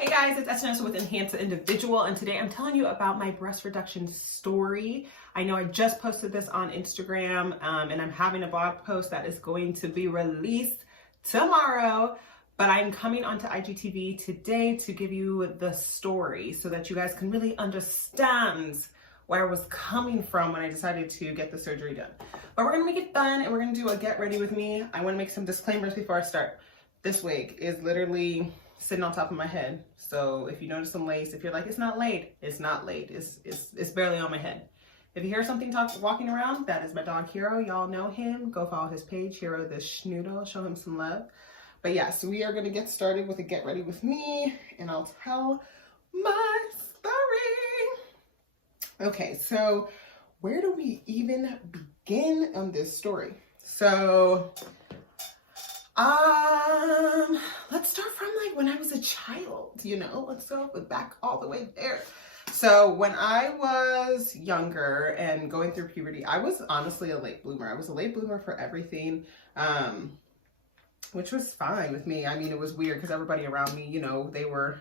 Hey guys, it's Etienne with Enhance the Individual, and today I'm telling you about my breast reduction story. I know I just posted this on Instagram, and I'm having a blog post that is going to be released tomorrow, but I'm coming onto IGTV today to give you the story so that you guys can really understand where I was coming from when I decided to get the surgery done. But we're gonna make it fun, and we're gonna do a get ready with me. I wanna make some disclaimers before I start. This wig is literally sitting on top of my head. So if you notice some lace, if you're like, it's not laid, it's not laid. It's barely on my head. If you hear something walking around, that is my dog Hero. Y'all know him. Go follow his page, Hero the Schnoodle. Show him some love. But yeah, so we are gonna get started with a get ready with me, and I'll tell my story. Okay, so where do we even begin on this story? So let's start from like when I was a child, let's go back all the way there. So when I was younger and going through puberty, I was honestly a late bloomer. I was a late bloomer for everything, which was fine with me. I mean, it was weird because everybody around me, they were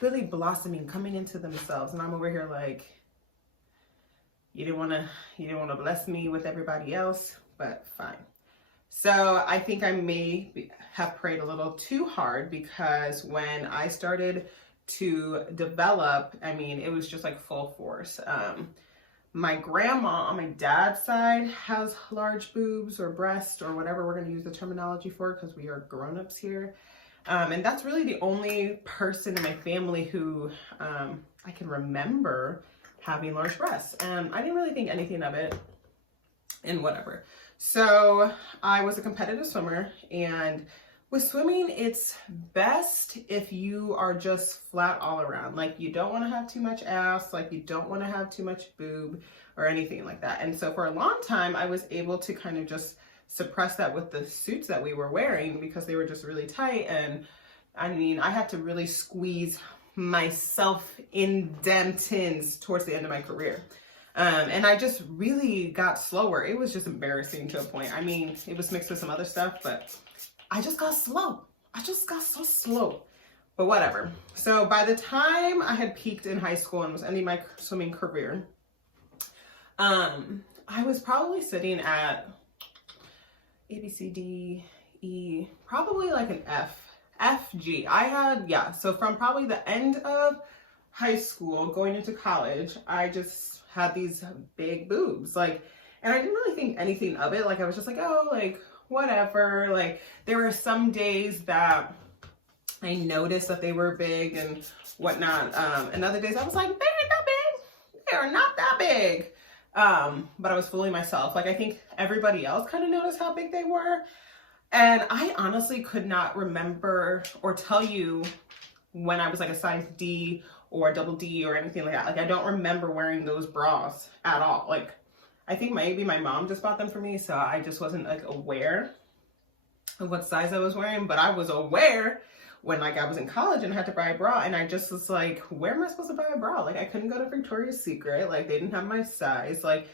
really blossoming, coming into themselves. And I'm over here like, you didn't want to bless me with everybody else, but fine. So I think I may have prayed a little too hard, because when I started to develop, I mean, it was just like full force. My grandma on my dad's side has large boobs or breast or whatever we're going to use the terminology for, because we are grown-ups here. And that's really the only person in my family who I can remember having large breasts. And I didn't really think anything of it and whatever. So I was a competitive swimmer, and with swimming, it's best if you are just flat all around. Like, you don't want to have too much ass, like you don't want to have too much boob or anything like that. And so for a long time, I was able to kind of just suppress that with the suits that we were wearing, because they were just really tight. And I mean, I had to really squeeze myself in them tins towards the end of my career. And I just really got slower. It was just embarrassing to a point. I mean, it was mixed with some other stuff, but I just got slow. I just got so slow, but whatever. So by the time I had peaked in high school and was ending my swimming career, I was probably sitting at A, B, C, D, E, probably like an F, G. So from probably the end of high school going into college, I just had these big boobs, and I didn't really think anything of it. Like, I was just like, oh, like, whatever. Like, there were some days that I noticed that they were big and whatnot. And other days I was like, they're not that big. They're not that big. But I was fooling myself. Like, I think everybody else kind of noticed how big they were. And I honestly could not remember or tell you when I was like a size D or a double D or anything like that. Like, I don't remember wearing those bras at all. Like, I think maybe my mom just bought them for me, so I just wasn't like aware of what size I was wearing. But I was aware when like I was in college and had to buy a bra, and I just was like, where am I supposed to buy a bra? Like, I couldn't go to Victoria's Secret. Like, they didn't have my size. Like,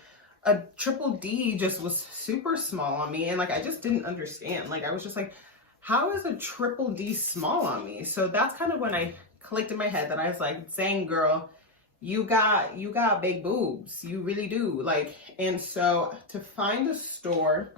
a triple D just was super small on me, and like, I just didn't understand. Like, I was just like, how is a triple D small on me? So that's kind of when I clicked in my head that I was like, dang girl, you got big boobs. You really do. Like, and so to find a store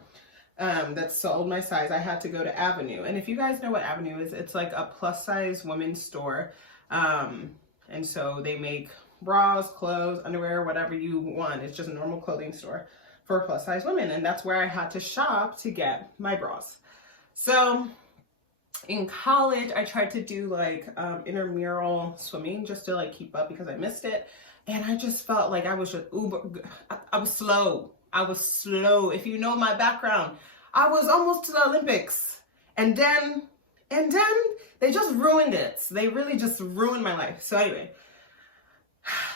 that sold my size, I had to go to Avenue. And if you guys know what Avenue is, it's like a plus size women's store. And so they make bras, clothes, underwear, whatever you want. It's just a normal clothing store for plus size women. And that's where I had to shop to get my bras. So in college, I tried to do like intramural swimming just to like keep up, because I missed it. And I just felt like I was just I was slow. I was slow. If you know my background, I was almost to the Olympics. And then they just ruined it. They really just ruined my life. So anyway,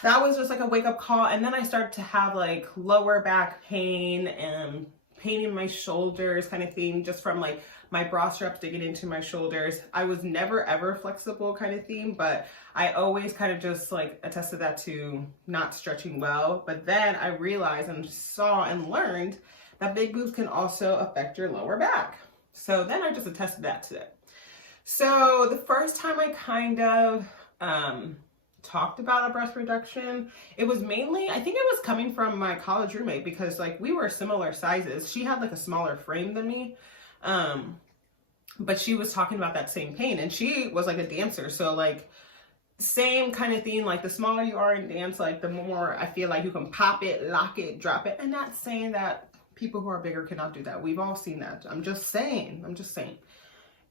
that was just like a wake up call. And then I started to have like lower back pain and pain in my shoulders kind of thing, just from like my bra straps digging into my shoulders. I was never ever flexible kind of thing, but I always kind of just like attested that to not stretching well. But then I realized and saw and learned that big boobs can also affect your lower back. So then I just attested that to it. So the first time I kind of talked about a breast reduction. It was mainly, I think it was coming from my college roommate, because like we were similar sizes. She had like a smaller frame than me. But she was talking about that same pain, and she was like a dancer. So like same kind of thing, like the smaller you are in dance, like the more I feel like you can pop it, lock it, drop it. And not saying that people who are bigger cannot do that. We've all seen that. I'm just saying.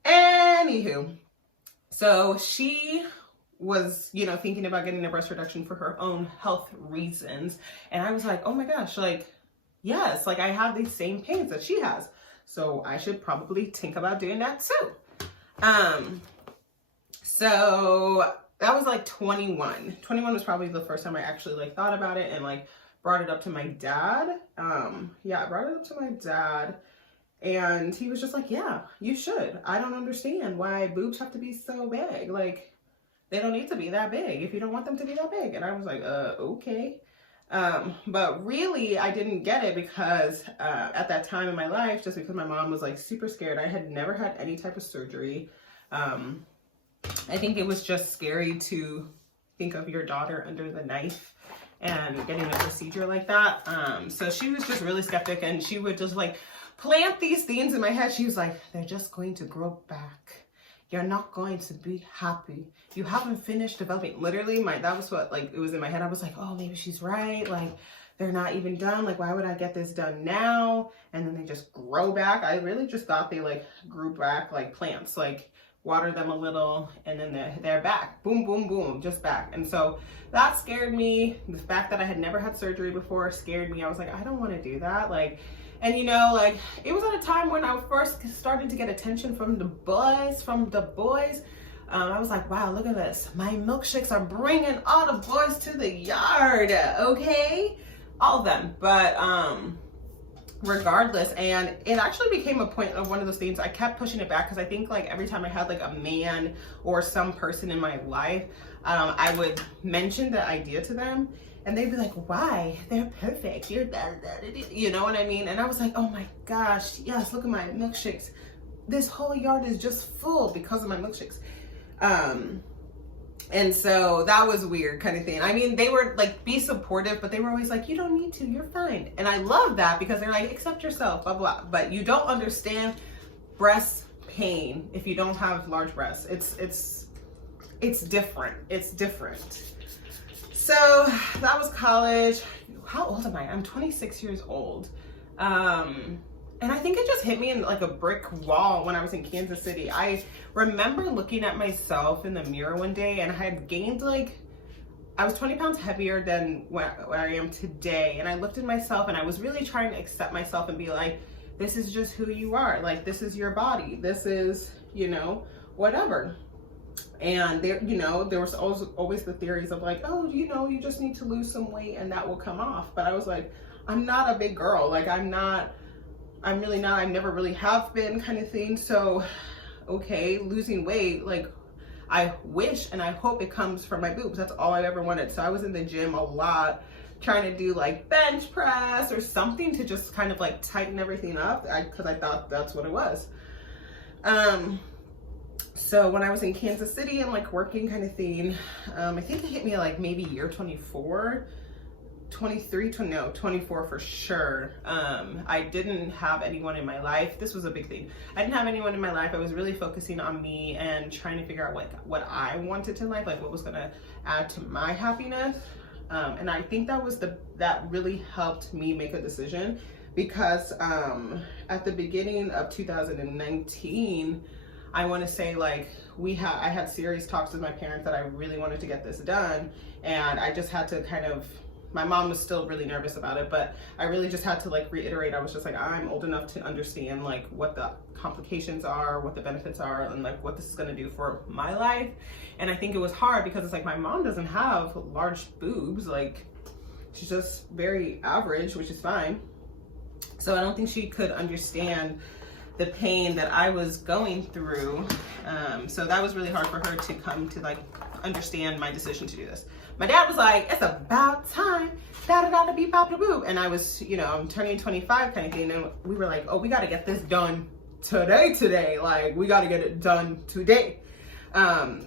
Anywho, so she was, you know, thinking about getting a breast reduction for her own health reasons. And I was like, oh my gosh, like, yes, like I have these same pains that she has. So I should probably think about doing that too. So that was like 21. 21 was probably the first time I actually like thought about it and like brought it up to my dad. Yeah, I brought it up to my dad, and he was just like, yeah, you should. I don't understand why boobs have to be so big. Like, they don't need to be that big if you don't want them to be that big. And I was like, okay. But really, I didn't get it because at that time in my life, just because my mom was like super scared. I had never had any type of surgery. I think it was just scary to think of your daughter under the knife and getting a procedure like that. So she was just really skeptic, and she would just like plant these things in my head. She was like, they're just going to grow back. You're not going to be happy. You haven't finished developing. Literally, that was what, like, it was in my head. I was like, oh, maybe she's right. Like, they're not even done. Like, why would I get this done now? And then they just grow back. I really just thought they, like, grew back like plants. Like, water them a little, and then they're back. Boom, boom, boom, just back. And so that scared me. The fact that I had never had surgery before scared me. I was like, I don't want to do that. Like, and you know, like, it was at a time when I first started to get attention from the boys, I was like, wow, look at this. My milkshakes are bringing all the boys to the yard, okay? All of them. But regardless, and it actually became a point of one of those things. I kept pushing it back because I think like every time I had like a man or some person in my life, I would mention the idea to them, and they'd be like, why? They're perfect. You're that, you know what I mean? And I was like, oh my gosh, yes, look at my milkshakes. This whole yard is just full because of my milkshakes. And so that was weird kind of thing. I mean, they were like, be supportive, but they were always like, you don't need to, you're fine. And I love that because they're like, accept yourself, blah, blah. But you don't understand breast pain if you don't have large breasts. It's different. It's different. So that was college. How old am I? I'm 26 years old. And I think it just hit me in like a brick wall when I was in Kansas City. I remember looking at myself in the mirror one day, and I had gained like, I was 20 pounds heavier than where I am today. And I looked at myself, and I was really trying to accept myself and be like, this is just who you are. Like, this is your body. This is, you know, whatever. And there, you know, there was always the theories of like, oh, you know, you just need to lose some weight and that will come off. But I was like, I'm not a big girl. Like, I'm really not, I never really have been kind of thing. So, okay, losing weight, like, I wish and I hope it comes from my boobs. That's all I ever wanted. So I was in the gym a lot, trying to do like bench press or something to just kind of like tighten everything up, because I thought that's what it was. So when I was in Kansas City and like working kind of thing, I think it hit me like maybe year 24 for sure. I didn't have anyone in my life. This was a big thing. I didn't have anyone in my life. I was really focusing on me and trying to figure out what I wanted to life, like what was gonna add to my happiness. And I think that really helped me make a decision, because at the beginning of 2019, I want to say like I had serious talks with my parents that I really wanted to get this done, and I just had to kind of, my mom was still really nervous about it, but I really just had to like reiterate. I was just like, I'm old enough to understand like what the complications are, what the benefits are, and like what this is going to do for my life. And I think it was hard because it's like my mom doesn't have large boobs, like she's just very average, which is fine. So I don't think she could understand the pain that I was going through. So that was really hard for her to come to like understand my decision to do this. My dad was like, it's about time, da-da-da, to be pop boob. And I was, you know, I'm turning 25 kind of thing. And we were like, oh, we got to get this done today. Like, we got to get it done today.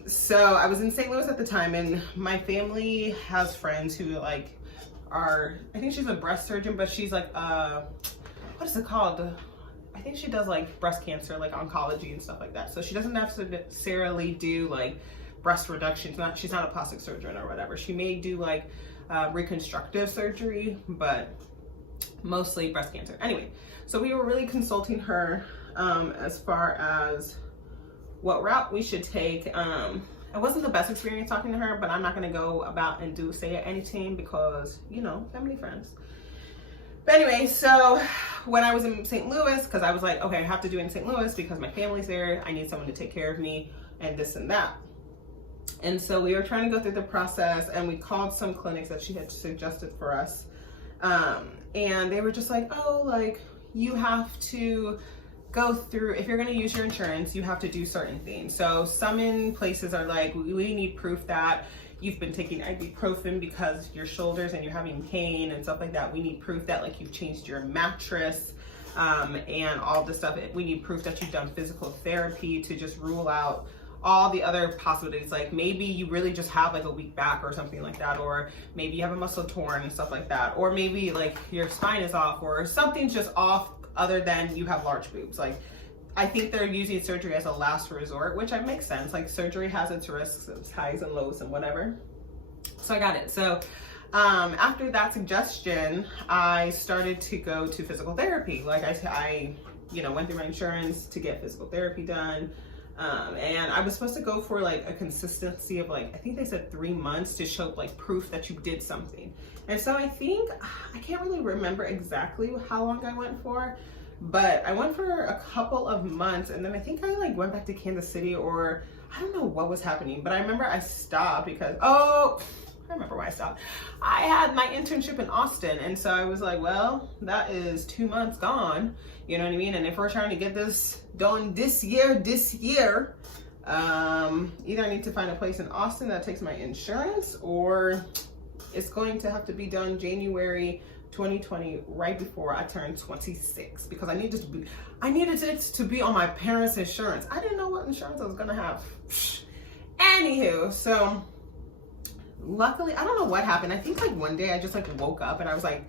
So I was in St. Louis at the time, and my family has friends who like I think she's a breast surgeon, but she's like, what is it called? I think she does like breast cancer, like oncology and stuff like that. So she doesn't necessarily do like breast reduction. She's not a plastic surgeon or whatever. She may do like reconstructive surgery, but mostly breast cancer. Anyway, so we were really consulting her as far as what route we should take. It wasn't the best experience talking to her, but I'm not going to go about and say anything because, you know, family, friends. But anyway, so when I was in St. Louis, because I was like, okay, I have to do it in St. Louis because my family's there. I need someone to take care of me and this and that. And so we were trying to go through the process, and we called some clinics that she had suggested for us. And they were just like, oh, like you have to go through, if you're going to use your insurance, you have to do certain things. So some in places are like, we need proof that you've been taking ibuprofen because your shoulders and you're having pain and stuff like that. We need proof that like you've changed your mattress and all this stuff. We need proof that you've done physical therapy to just rule out all the other possibilities. Like maybe you really just have like a weak back or something like that, or maybe you have a muscle torn and stuff like that, or maybe like your spine is off or something's just off other than you have large boobs. Like I think they're using surgery as a last resort, which makes sense. Like surgery has its risks, its highs and lows and whatever. So I got it. So after that suggestion, I started to go to physical therapy. Like I you know, went through my insurance to get physical therapy done. And I was supposed to go for like a consistency of like, I think they said 3 months to show like proof that you did something. And so I think, I can't really remember exactly how long I went for, but I went for a couple of months, and then I think I like went back to Kansas City, or I don't know what was happening, but I remember I stopped because, I remember why I stopped. I had my internship in Austin, and so I was like, well, that is 2 months gone, you know what I mean? And if we're trying to get this done this year, either I need to find a place in Austin that takes my insurance, or it's going to have to be done January 2020, right before I turned 26, because I needed it to be on my parents' insurance. I didn't know what insurance I was gonna have. Anywho, so luckily, I don't know what happened. I think like one day I just like woke up and I was like,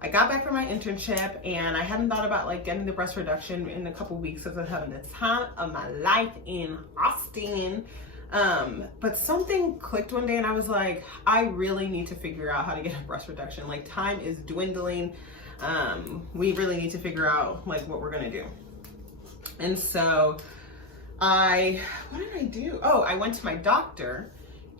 I got back from my internship and I hadn't thought about like getting the breast reduction in a couple weeks because I was having the time of my life in Austin. But something clicked one day and I was like, I really need to figure out how to get a breast reduction. Like time is dwindling. We really need to figure out like what we're gonna do. And so what did I do? Oh, I went to my doctor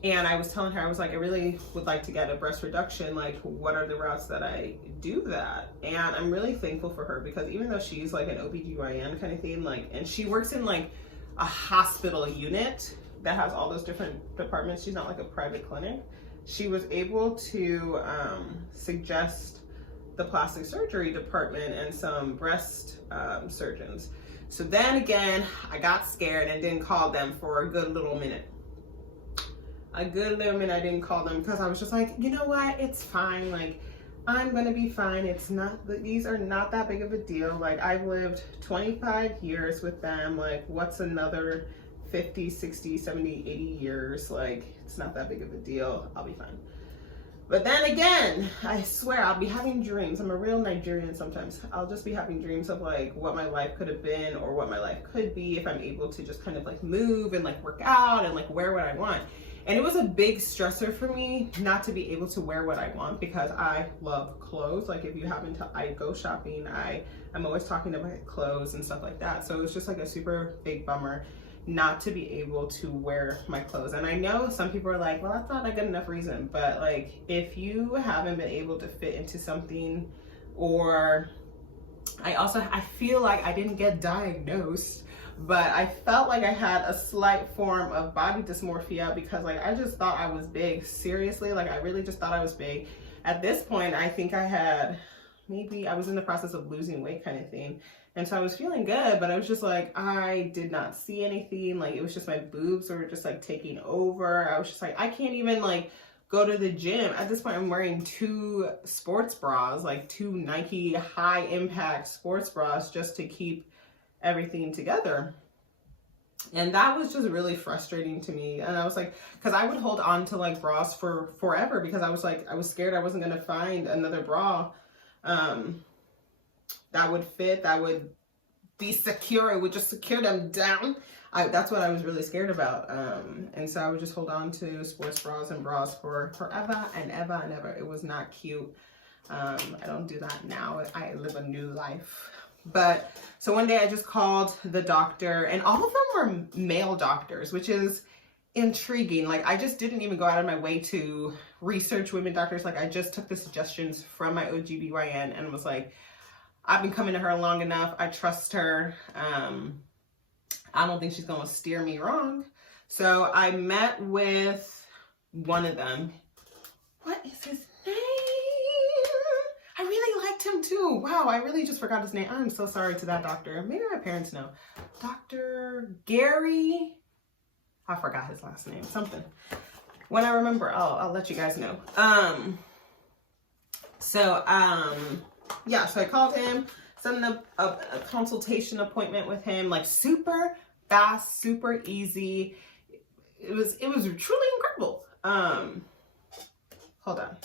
and I was telling her, I was like, I really would like to get a breast reduction. Like, what are the routes that I do that? And I'm really thankful for her, because even though she's like an OBGYN kind of thing, like, and she works in like a hospital unit that has all those different departments, she's not like a private clinic, she was able to suggest the plastic surgery department and some breast surgeons. So then again, I got scared and didn't call them for a good little minute. I didn't call them because I was just like, you know what, it's fine. Like, I'm gonna be fine. It's not, these are not that big of a deal. Like, I've lived 25 years with them. Like, what's another 50, 60, 70, 80 years? Like, it's not that big of a deal. I'll be fine. But then again, I swear I'll be having dreams. I'm a real Nigerian sometimes. I'll just be having dreams of like what my life could have been or what my life could be if I'm able to just kind of like move and like work out and like wear what I want. And it was a big stressor for me not to be able to wear what I want, because I love clothes. Like, if you happen to, I go shopping, I'm always talking about clothes and stuff like that. So it was just like a super big bummer not to be able to wear my clothes. And I know some people are like, well, that's not a good enough reason. But like, if you haven't been able to fit into something, or I feel like I didn't get diagnosed, but I felt like I had a slight form of body dysmorphia, because like I just thought I was big. Seriously, like I really just thought I was big. At this point, I think I was in the process of losing weight kind of thing. And so I was feeling good, but I was just like, I did not see anything. Like, it was just my boobs were just like taking over. I was just like, I can't even like go to the gym. At this point, I'm wearing 2 sports bras, like 2 Nike high impact sports bras, just to keep everything together. And that was just really frustrating to me. And I was like, because I would hold on to like bras for forever because I was like, I was scared I wasn't going to find another bra that would fit, that would be secure. It would just secure them down. That's what I was really scared about. And so I would just hold on to sports bras and bras for forever and ever and ever. It was not cute. I don't do that now. I live a new life. But so one day I just called the doctor, and all of them were male doctors, which is intriguing. Like, I just didn't even go out of my way to research women doctors. Like, I just took the suggestions from my OGBYN and was like, I've been coming to her long enough. I trust her. I don't think she's going to steer me wrong. So I met with one of them. What is his name? I really liked him too. Wow, I really just forgot his name. I'm so sorry to that doctor. Maybe my parents know. Dr. Gary. I forgot his last name. Something. When I remember, I'll let you guys know. Yeah, so I called him, set a consultation appointment with him, like super fast, super easy. It was truly incredible. Hold on.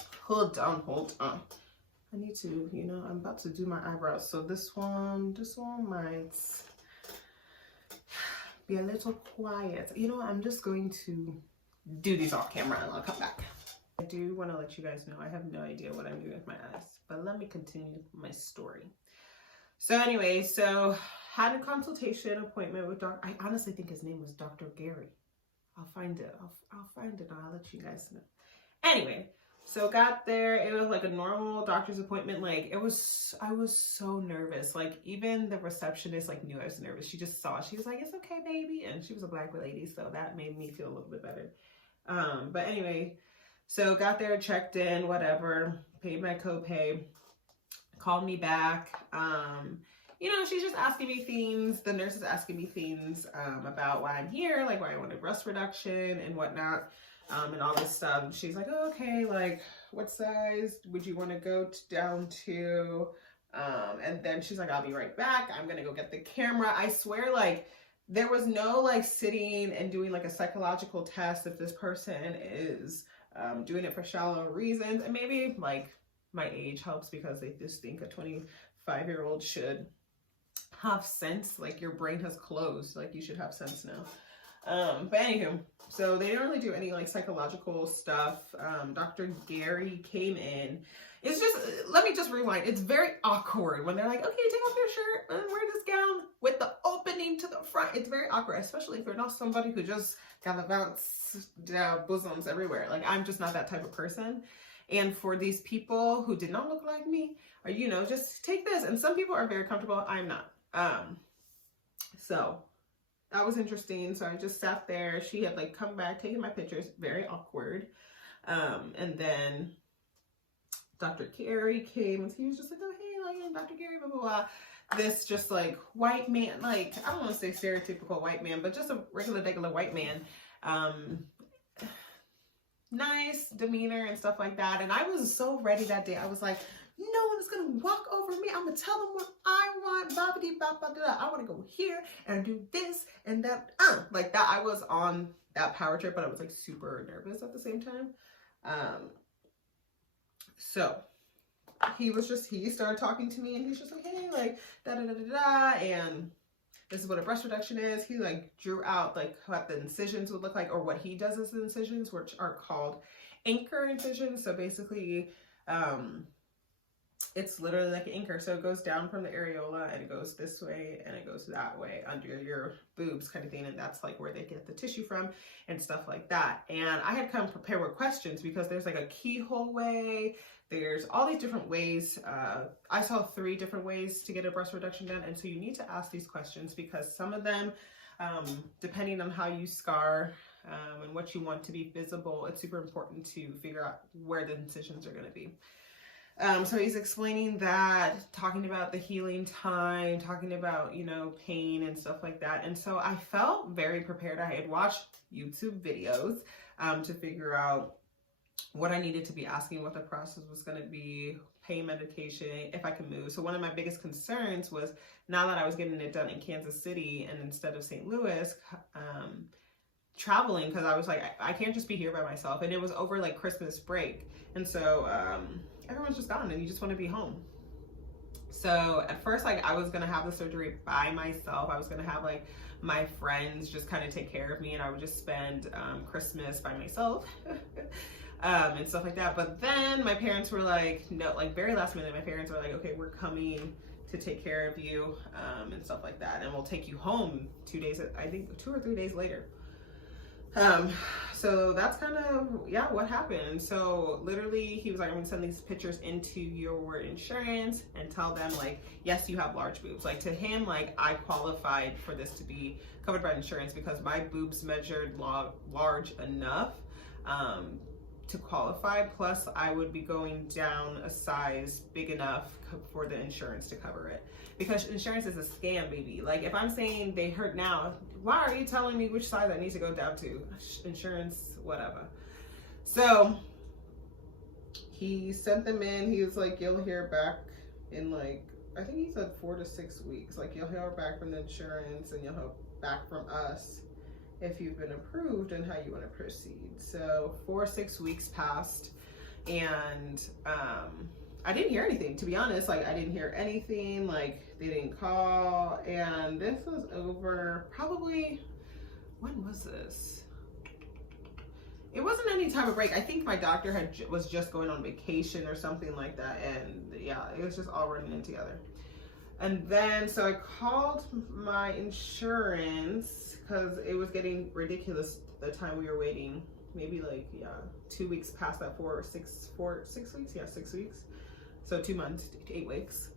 I need to, I'm about to do my eyebrows. So this one might be a little quiet. I'm just going to do these off camera and I'll come back. I do want to let you guys know I have no idea what I'm doing with my eyes, but let me continue my story. So anyway, had a consultation appointment with I honestly think his name was Dr. Gary. I'll find it. I'll find it and I'll let you guys know. Anyway, so got there. It was like a normal doctor's appointment. Like, I was so nervous. Like, even the receptionist knew I was nervous. She just saw. She was like, "It's okay, baby," and she was a Black lady, so that made me feel a little bit better. But anyway, so got there, checked in, whatever, paid my copay, called me back. She's just asking me things. The nurse is asking me things about why I'm here, like why I wanted breast reduction and whatnot, and all this stuff. She's like, "Oh, okay, like what size would you want to go down to?" And then she's like, "I'll be right back. I'm gonna go get the camera." I swear, there was no sitting and doing a psychological test if this person is doing it for shallow reasons. And maybe my age helps because they just think a 25-year-old should have sense. Your brain has closed. You should have sense now. But anywho, so they didn't really do any psychological stuff. Dr. Gary came in. It's just, let me just rewind. It's very awkward when they're like, "Okay, take off your shirt and wear this gown with the opening to the front." It's very awkward, especially if you're not somebody who just gallivantes bosoms everywhere. I'm just not that type of person. And for these people who did not look like me, or, just take this. And some people are very comfortable. I'm not. So that was interesting. So I just sat there. She had come back, taken my pictures, very awkward. And then Dr. Gary came and he was just like, "Oh, hey, Dr. Gary, blah, blah, blah." This just white man, I don't want to say stereotypical white man, but just a regular white man. Nice demeanor and stuff like that. And I was so ready that day. I was like, no one is going to walk over me. I'm going to tell them what I want. Blah, blah, blah, blah, blah. I want to go here and do this and that. Like that. I was on that power trip, but I was super nervous at the same time. So he started talking to me and he's just like, "Hey, da da da da da," and this is what a breast reduction is. He drew out what the incisions would look like, or what he does as the incisions, which are called anchor incisions. So basically, it's literally like an anchor. So it goes down from the areola and it goes this way and it goes that way under your boobs kind of thing. And that's where they get the tissue from and stuff like that. And I had come prepared with questions because there's a keyhole way. There's all these different ways. I saw 3 different ways to get a breast reduction done. And so you need to ask these questions because some of them, depending on how you scar and what you want to be visible, it's super important to figure out where the incisions are going to be. So he's explaining that, talking about the healing time, talking about, pain and stuff like that. And so I felt very prepared. I had watched YouTube videos to figure out what I needed to be asking, what the process was going to be, pain medication, if I could move. So one of my biggest concerns was, now that I was getting it done in Kansas City and instead of St. Louis, traveling, because I was like, I can't just be here by myself. And it was over like Christmas break. And so everyone's just gone and you just want to be home. So at first, like, I was going to have the surgery by myself. I was going to have like my friends just kind of take care of me, and I would just spend Christmas by myself. And stuff like that. But then my parents were like, no, like very last minute, my parents were like, okay, we're coming to take care of you, and stuff like that. And we'll take you home 2 days, I think 2 or 3 days later. So that's kind of, yeah, what happened. So literally he was like, I'm gonna send these pictures into your insurance and tell them like, yes, you have large boobs. Like to him, like I qualified for this to be covered by insurance because my boobs measured large enough, to qualify. Plus I would be going down a size big enough for the insurance to cover it, because insurance is a scam, baby. Like if I'm saying they hurt now, why are you telling me which size I need to go down to? Insurance, whatever. So he sent them in. He was like, you'll hear back in like, I think he said 4 to 6 weeks. Like you'll hear back from the insurance and you'll hear back from us if you've been approved and how you want to proceed. So 4 or 6 weeks passed, and I didn't hear anything, to be honest. Like I didn't hear anything, like they didn't call. And this was over probably, when was this? It wasn't any type of break. I think my doctor was just going on vacation or something like that. And yeah, it was just all running in together. And then, so I called my insurance because it was getting ridiculous the time we were waiting. Maybe like, yeah, 2 weeks past that, 6 weeks? Yeah, 6 weeks. So 2 months, 8 weeks.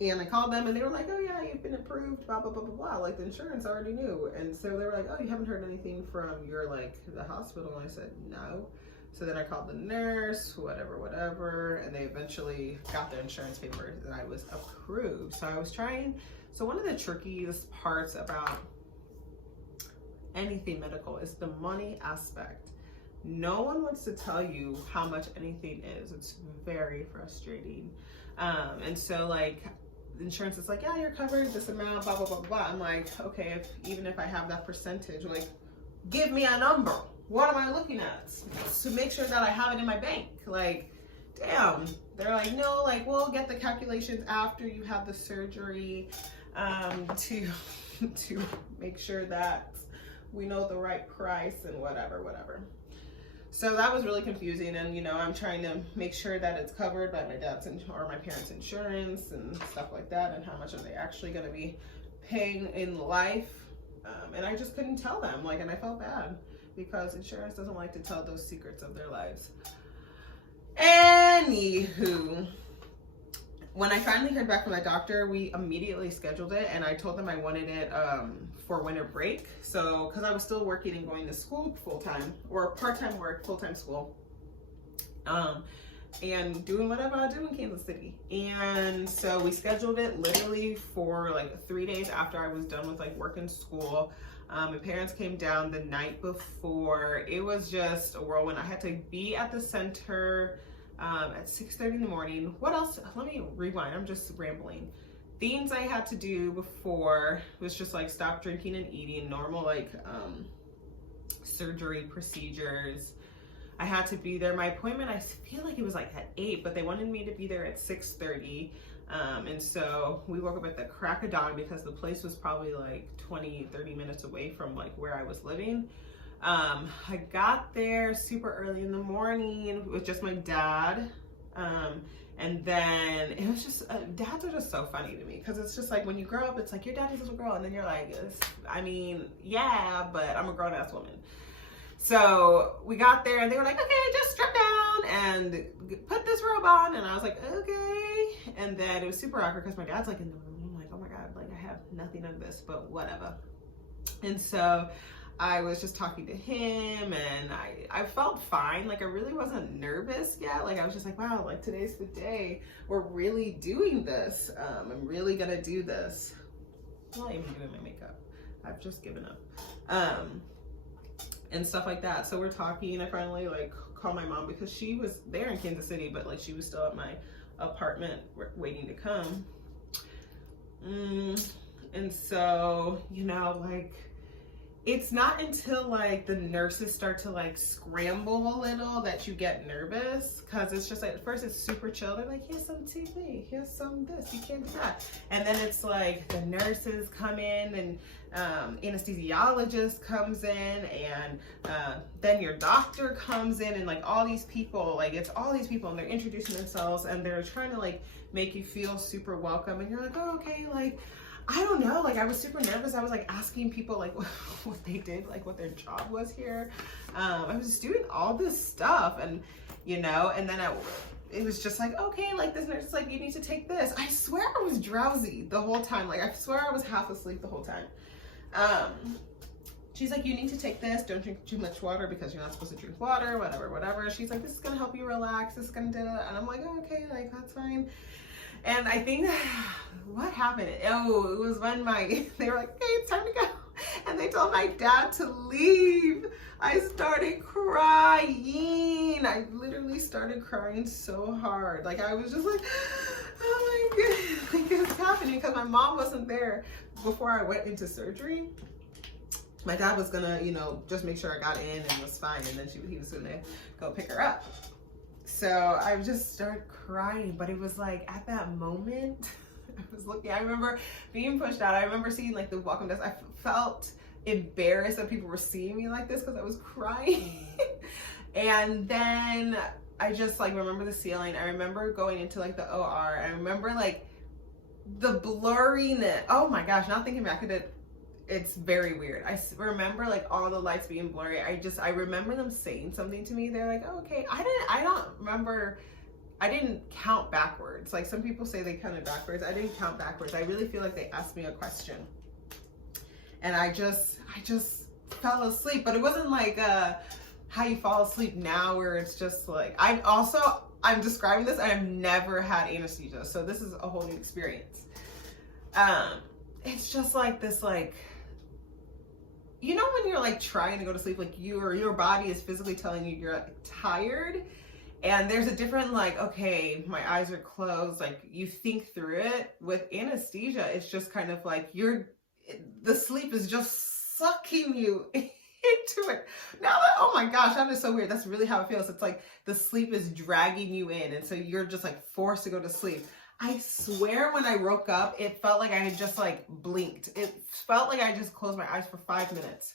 And I called them and they were like, oh yeah, you've been approved, blah, blah, blah, blah, blah. Like the insurance already knew. And so they were like, oh, you haven't heard anything from your, like the hospital? And I said, no. So then I called the nurse, whatever, and they eventually got the insurance paper that I was approved. So I was trying. So one of the trickiest parts about anything medical is the money aspect. No one wants to tell you how much anything is. It's very frustrating. And so like insurance is like, yeah, you're covered this amount, blah, blah, blah, blah. I'm like, okay, even if I have that percentage, like give me a number. What am I looking at to make sure that I have it in my bank? Like, damn. They're like, no, like we'll get the calculations after you have the surgery, to make sure that we know the right price and whatever. So that was really confusing. And you know, I'm trying to make sure that it's covered by my dad's or my parents' insurance and stuff like that, and how much are they actually going to be paying in life. And I just couldn't tell them, like, and I felt bad, because insurance doesn't like to tell those secrets of their lives. Anywho, when I finally heard back from my doctor, we immediately scheduled it, and I told them I wanted it for winter break. So, because I was still working and going to school full-time, or part-time work, full-time school, and doing whatever I do in Kansas City. And so we scheduled it literally for like 3 days after I was done with like work and school. My parents came down the night before. It was just a whirlwind. I had to be at the center at 6:30 in the morning. What else? Let me rewind. I'm just rambling. Things I had to do before was just like stop drinking and eating, normal like surgery procedures. I had to be there. My appointment, I feel like it was like at 8, but they wanted me to be there at 6:30. And so we woke up at the crack of dawn, because the place was probably like 20-30 minutes away from like where I was living. I got there super early in the morning with just my dad. And then it was just, dads are just so funny to me, because it's just like when you grow up, it's like your dad is a little girl, and then you're like, I mean, yeah, but I'm a grown ass woman. So we got there and they were like, okay, just strip down and put this robe on. And I was like, okay. And then it was super awkward because my dad's like in the room. I'm like, oh my God, like I have nothing of this, but whatever. And so I was just talking to him, and I felt fine. Like I really wasn't nervous yet. Like I was just like, wow, like today's the day. We're really doing this. I'm really gonna do this. I'm not even doing my makeup. I've just given up. and stuff like that. So we're talking. I finally like call my mom because she was there in Kansas City, but like she was still at my apartment waiting to come. And so, you know, like, it's not until like the nurses start to like scramble a little that you get nervous, because it's just like at first it's super chill. They're like, here's some TV, here's some this, you can't do that. And then it's like the nurses come in and anesthesiologist comes in, and then your doctor comes in, and like all these people, like it's all these people, and they're introducing themselves and they're trying to like make you feel super welcome. And you're like, oh, okay, like I don't know, like I was super nervous. I was like asking people like what they did, like what their job was here. I was just doing all this stuff, and you know, and then it was just like, okay, like this nurse is like, you need to take this. I swear I was drowsy the whole time. Like I swear I was half asleep the whole time. She's like, you need to take this. Don't drink too much water because you're not supposed to drink water, whatever. She's like, this is gonna help you relax. This is gonna do it. And I'm like, oh, okay, like that's fine. And I think what happened? Oh, it was when they were like, okay, it's time to go. And they told my dad to leave. I started crying. I literally started crying so hard. Like I was just like, oh my God, like it's happening, because my mom wasn't there before I went into surgery. My dad was gonna, you know, just make sure I got in and was fine. And then he was gonna go pick her up. So I just started crying, but it was like at that moment, I was looking, I remember being pushed out. I remember seeing like the welcome desk. I felt embarrassed that people were seeing me like this because I was crying. And then I just like remember the ceiling. I remember going into like the OR. I remember like the blurriness. Oh my gosh, now thinking back at it, it's very weird. I remember like all the lights being blurry. I remember them saying something to me. They're like, oh, okay. I don't remember. I didn't count backwards. Like some people say they counted backwards. I didn't count backwards. I really feel like they asked me a question. And I just fell asleep. But it wasn't like how you fall asleep now, where it's just like, I'm describing this. I have never had anesthesia. So this is a whole new experience. It's just like this, like, you know, when you're like trying to go to sleep, like your body is physically telling you you're like, tired, and there's a different like, okay, my eyes are closed, like you think through it. With anesthesia, it's just kind of like the sleep is just sucking you into it. Now that, oh my gosh, that is so weird. That's really how it feels. It's like the sleep is dragging you in, and so you're just like forced to go to sleep. I swear when I woke up, it felt like I had just like blinked. It felt like I just closed my eyes for 5 minutes.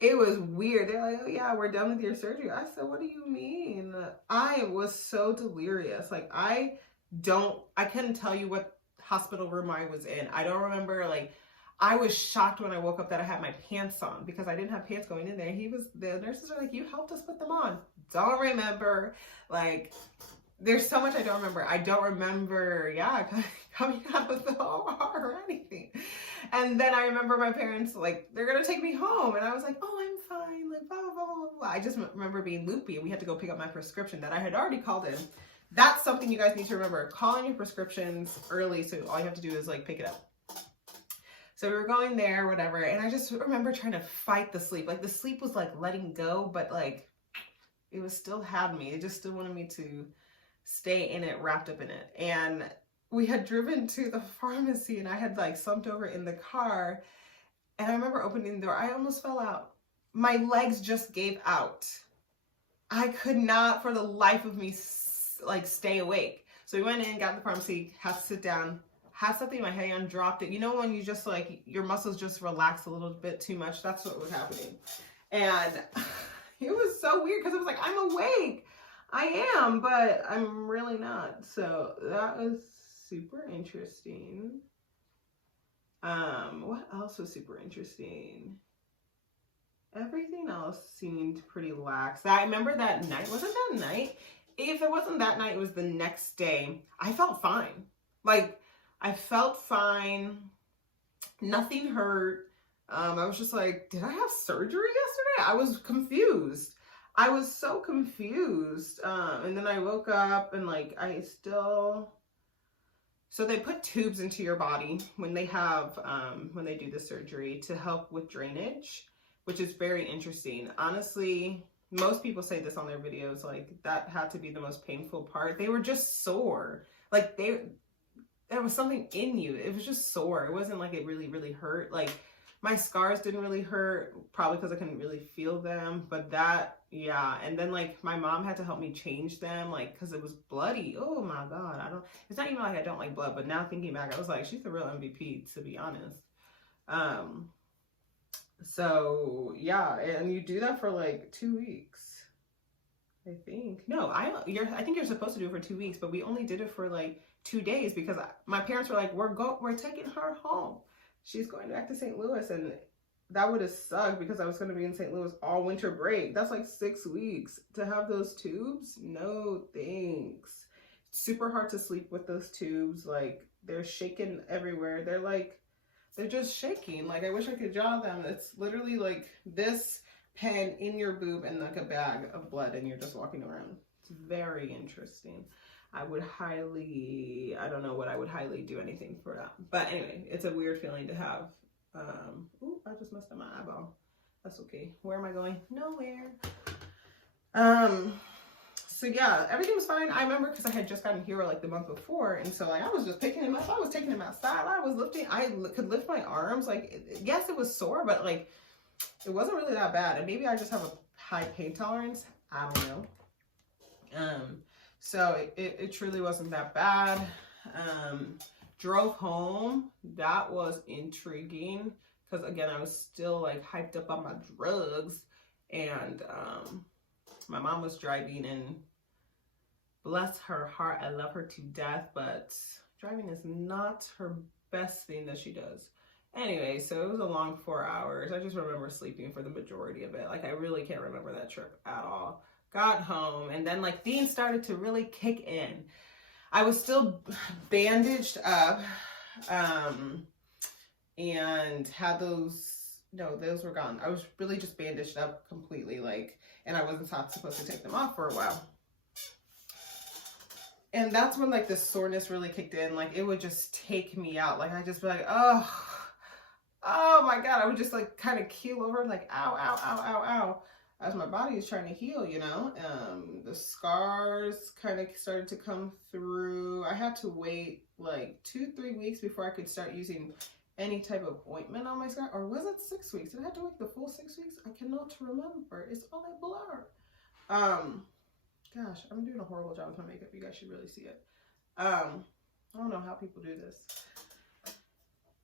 It was weird. They're like, oh yeah, we're done with your surgery. I said, what do you mean? I was so delirious. Like I couldn't tell you what hospital room I was in. I don't remember. Like I was shocked when I woke up that I had my pants on, because I didn't have pants going in there. The nurses are like, you helped us put them on. Don't remember. Like, there's so much I don't remember. I don't remember, yeah, coming out of the OR or anything. And then I remember my parents, like, they're going to take me home. And I was like, oh, I'm fine. Like, blah, blah, blah, blah. I just remember being loopy, and we had to go pick up my prescription that I had already called in. That's something you guys need to remember. Call in your prescriptions early, so all you have to do is, like, pick it up. So we were going there, whatever. And I just remember trying to fight the sleep. Like, the sleep was, like, letting go, but, like, it was still had me. It just still wanted me to stay in it, wrapped up in it. And we had driven to the pharmacy, and I had like slumped over in the car, and I remember opening the door. I almost fell out. My legs just gave out. I could not for the life of me like stay awake. So we went in, got to the pharmacy, had to sit down, had something in my hand, dropped it. You know when you just like, your muscles just relax a little bit too much? That's what was happening. And it was so weird, because it was like, I'm awake. I am, but I'm really not. So that was super interesting. What else was super interesting? Everything else seemed pretty lax. I remember that night. Wasn't that night? If it wasn't that night, it was the next day. I felt fine. Like, I felt fine. Nothing hurt. I was just like, did I have surgery yesterday? I was confused. I was so confused. And then I woke up, and like, so they put tubes into your body when they have, when they do the surgery to help with drainage. which is very interesting. Honestly, most people say this on their videos, like that had to be the most painful part. They were just sore. Like there was something in you. It was just sore. It wasn't like it really, really hurt. Like my scars didn't really hurt, probably because I couldn't really feel them. But that, yeah. And then like my mom had to help me change them, like because it was bloody. Oh my God. It's not even like I don't like blood, but now thinking back, I was like, she's the real MVP, to be honest. So yeah, and you do that for like 2 weeks, I think. No, I think you're supposed to do it for 2 weeks, but we only did it for like 2 days because my parents were like, we're taking her home. She's going back to St. Louis, and that would have sucked because I was going to be in St. Louis all winter break. That's like 6 weeks to have those tubes. No thanks. Super hard to sleep with those tubes. Like they're shaking everywhere. They're just shaking. Like I wish I could draw them. It's literally like this pen in your boob and like a bag of blood, and you're just walking around. It's very interesting. I don't know what I would highly do anything for that. But anyway, it's a weird feeling to have. Ooh, I just messed up my eyeball. That's okay. Where am I going? Nowhere. So yeah, everything was fine. I remember because I had just gotten Hero like the month before, and so like I was just picking him up. I was taking him outside. I was lifting. I could lift my arms. Like yes, it was sore, but like it wasn't really that bad. And maybe I just have a high pain tolerance. I don't know. So it truly wasn't that bad. Drove home. That was intriguing because again, I was still like hyped up on my drugs, and my mom was driving, and bless her heart, I love her to death, but driving is not her best thing that she does. Anyway, so it was a long 4 hours. I just remember sleeping for the majority of it. Like I really can't remember that trip at all. Got home, and then like things started to really kick in. I was still bandaged up, and had those were gone. I was really just bandaged up completely, like, and I wasn't supposed to take them off for a while. And that's when like the soreness really kicked in. Like it would just take me out. Like I just be like, oh my God. I would just like kind of keel over, like ow, ow, ow, ow, ow, as my body is trying to heal, you know. The scars kind of started to come through. I had to wait like 2-3 weeks before I could start using any type of ointment on my scar. Or was it 6 weeks? Did I have to wait the full 6 weeks? I cannot remember. It's all a blur. Gosh, I'm doing a horrible job with my makeup. You guys should really see it. I don't know how people do this.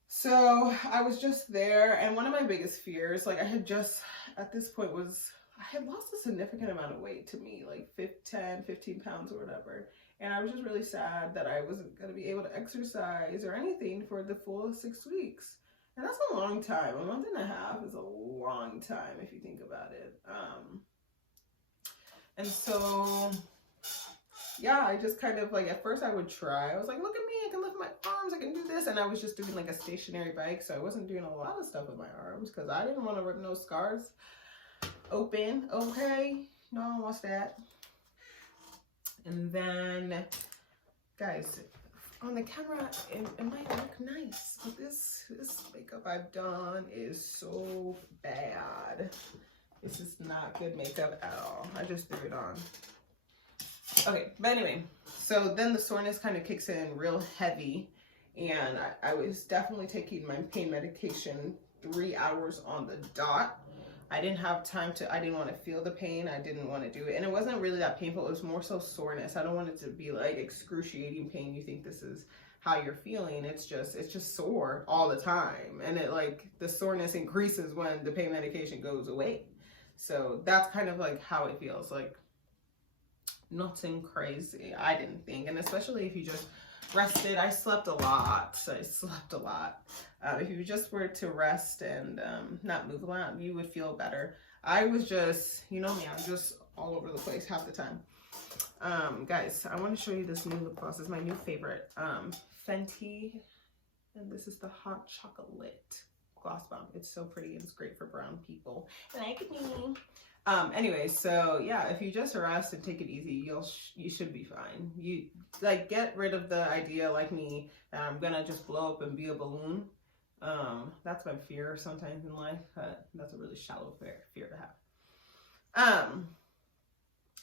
So I was just there, and one of my biggest fears, like I had just, at this point I had lost a significant amount of weight to me, like 10, 15 pounds or whatever. And I was just really sad that I wasn't going to be able to exercise or anything for the full 6 weeks. And that's a long time. A month and a half is a long time if you think about it. And so, yeah, I just kind of like, at first I would try. I was like, look at me, I can lift my arms, I can do this. And I was just doing like a stationary bike. So I wasn't doing a lot of stuff with my arms because I didn't want to rip no scars open. Okay, no one wants that. And then, guys, on the camera, it might look nice, but this makeup I've done is so bad. This is not good makeup at all. I just threw it on. Okay, but anyway, so then the soreness kind of kicks in real heavy, and I was definitely taking my pain medication 3 hours on the dot. I didn't have time to, I didn't want to feel the pain. I didn't want to do it. And it wasn't really that painful. It was more so soreness. I don't want it to be like excruciating pain. You think this is how you're feeling. It's just sore all the time. And it like, the soreness increases when the pain medication goes away. So that's kind of like how it feels, like nothing crazy, I didn't think. And especially if you just rested, I slept a lot. If you just were to rest and not move a lot, you would feel better. I was just, you know me, I'm just all over the place half the time. Guys, I want to show you this new lip gloss. It's my new favorite, Fenty, and this is the Hot Chocolate Gloss Bomb. It's so pretty and it's great for brown people like me. Anyway, so yeah, if you just rest and take it easy, you should be fine. You like get rid of the idea, like me, that I'm gonna just blow up and be a balloon. That's my fear sometimes in life. That's a really shallow fear to have.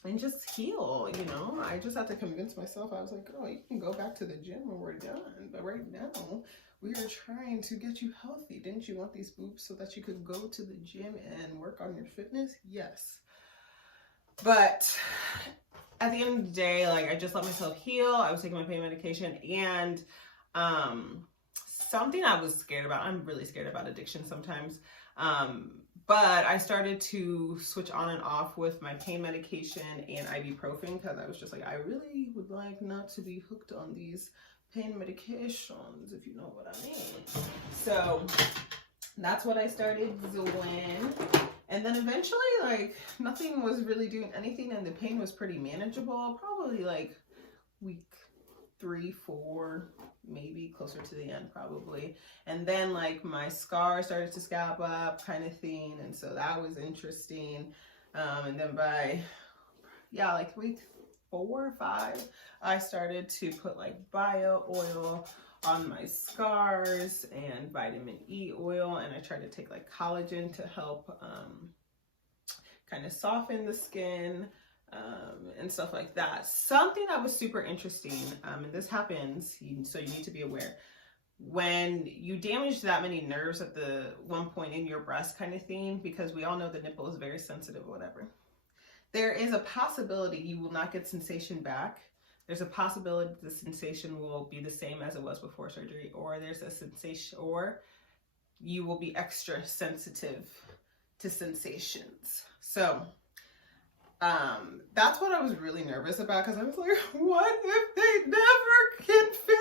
And just heal, you know. I just have to convince myself. I was like, girl, you can go back to the gym when we're done. But right now, we are trying to get you healthy. Didn't you want these boobs so that you could go to the gym and work on your fitness? Yes. But at the end of the day, like, I just let myself heal. I was taking my pain medication, and something I was scared about. I'm really scared about addiction sometimes. But I started to switch on and off with my pain medication and ibuprofen, because I was just like, I really would like not to be hooked on these pain medications, if you know what I mean. So that's what I started doing. And then eventually, like, nothing was really doing anything, and the pain was pretty manageable. Probably like week 3, 4, maybe closer to the end probably. And then like my scar started to scab up kind of thing, and so that was interesting. And then by like week 4 or 5, I started to put like bio oil on my scars and vitamin E oil, and I tried to take like collagen to help kind of soften the skin. And stuff like that. Something that was super interesting, and this happens, so you need to be aware. When you damage that many nerves at the one point in your breast kind of thing, because we all know the nipple is very sensitive or whatever, there is a possibility you will not get sensation back. There's a possibility the sensation will be the same as it was before surgery, or there's a sensation, or you will be extra sensitive to sensations. So that's what I was really nervous about, because I was like, what if they never can feel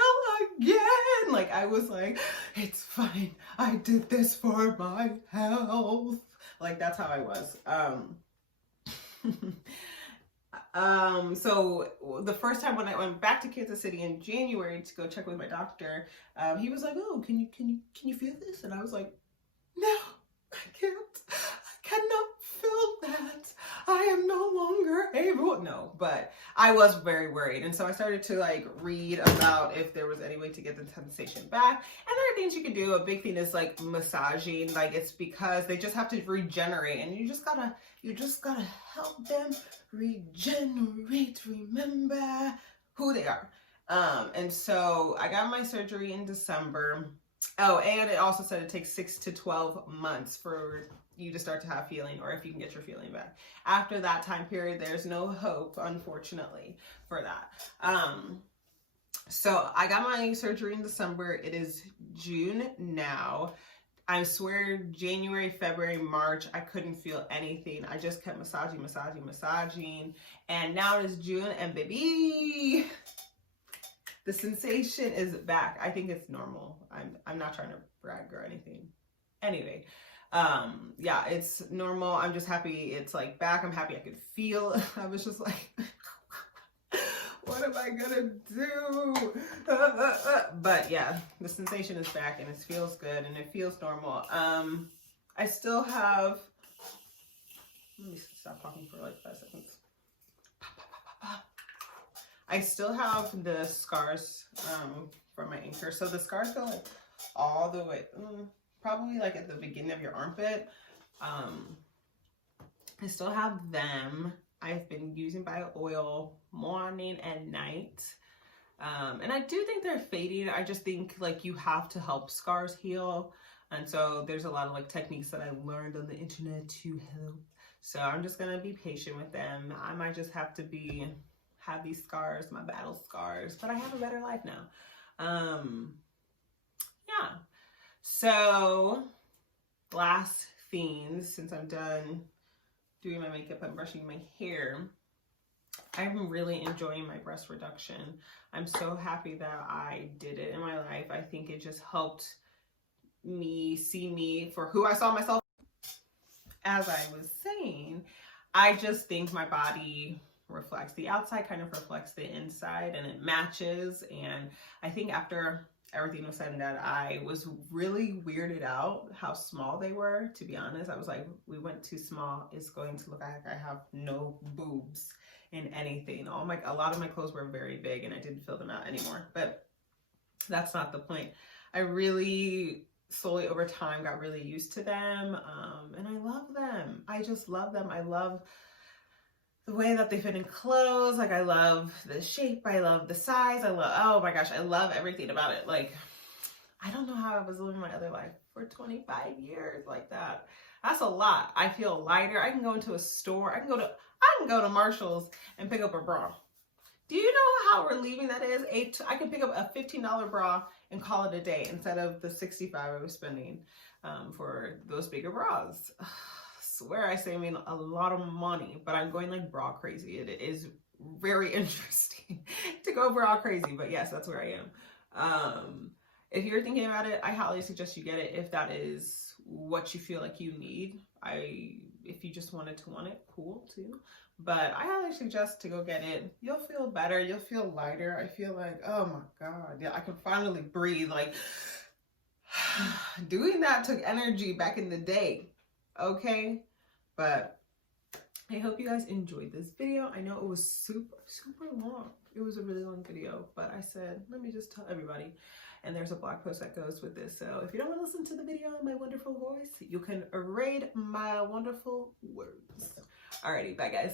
again? Like, I was like, it's fine, I did this for my health. Like, that's how I was. So the first time when I went back to Kansas City in January to go check with my doctor, he was like, oh, can you feel this? And I was like, no, I can't. I cannot feel that. I am no longer able. No, but I was very worried. And so I started to like read about if there was any way to get the sensation back. And there are things you can do. A big thing is like massaging. Like, it's because they just have to regenerate, and you just gotta help them regenerate, remember who they are. And so I got my surgery in December. Oh, and it also said it takes 6 to 12 months for you to start to have feeling, or if you can get your feeling back. After that time period, there's no hope, unfortunately, for that. So I got my surgery in December. It is June now. I swear January, February, March, I couldn't feel anything. I just kept massaging. And now it is June, and baby, the sensation is back. I think it's normal. I'm not trying to brag or anything. Anyway, yeah, it's normal. I'm just happy it's like back. I'm happy I could feel. I was just like, what am I gonna do? But yeah, the sensation is back, and it feels good, and it feels normal. I still have, let me stop talking for like 5 seconds. I still have the scars from my anchor. So the scars go like all the way, probably like at the beginning of your armpit. I still have them. I've been using bio oil morning and night. And I do think they're fading. I just think like you have to help scars heal. And so there's a lot of like techniques that I learned on the internet to help. So I'm just gonna be patient with them. I might just have to have these scars, my battle scars, but I have a better life now. Yeah. So last things, since I'm done doing my makeup and brushing my hair, I'm really enjoying my breast reduction. I'm so happy that I did it in my life. I think it just helped me see me for who I saw myself. As I was saying, I just think my body reflects, the outside kind of reflects the inside, and it matches. And I think after everything was said and done, I was really weirded out how small they were, to be honest. I was like, we went too small. It's going to look like I have no boobs in anything. A lot of my clothes were very big, and I didn't fill them out anymore, but that's not the point. I really slowly over time got really used to them. And I love them. I just love them. I love the way that they fit in clothes. Like, I love the shape. I love the size. I love, oh my gosh, I love everything about it. Like, I don't know how I was living my other life for 25 years like that. That's a lot. I feel lighter. I can go into a store. I can go to Marshall's and pick up a bra. Do you know how relieving that is? I can pick up a $15 bra and call it a day instead of the $65 I was spending for those bigger bras. I swear I saving a lot of money, but I'm going like bra crazy. It is very interesting to go bra crazy, but yes, that's where I am. If you're thinking about it, I highly suggest you get it if that is what you feel like you need. If you just want it, cool too. But I highly suggest to go get it. You'll feel better. You'll feel lighter. I feel like, oh my God, yeah, I can finally breathe. Like, doing that took energy back in the day, okay? But I hope you guys enjoyed this video. I know it was super, super long. It was a really long video, but I said, let me just tell everybody. And there's a blog post that goes with this. So if you don't want to listen to the video in my wonderful voice, you can read my wonderful words. Alrighty, bye guys.